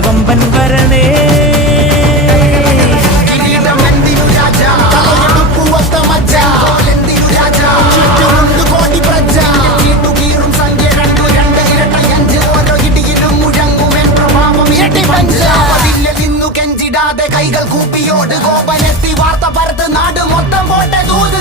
കൊമ്പൻ വരണേ. കൈകൾ കൂപ്പിയോട് കോപനെത്തി വാർത്ത പരത്ത് നാട് മൊത്തം പോട്ടെ ദൂത്.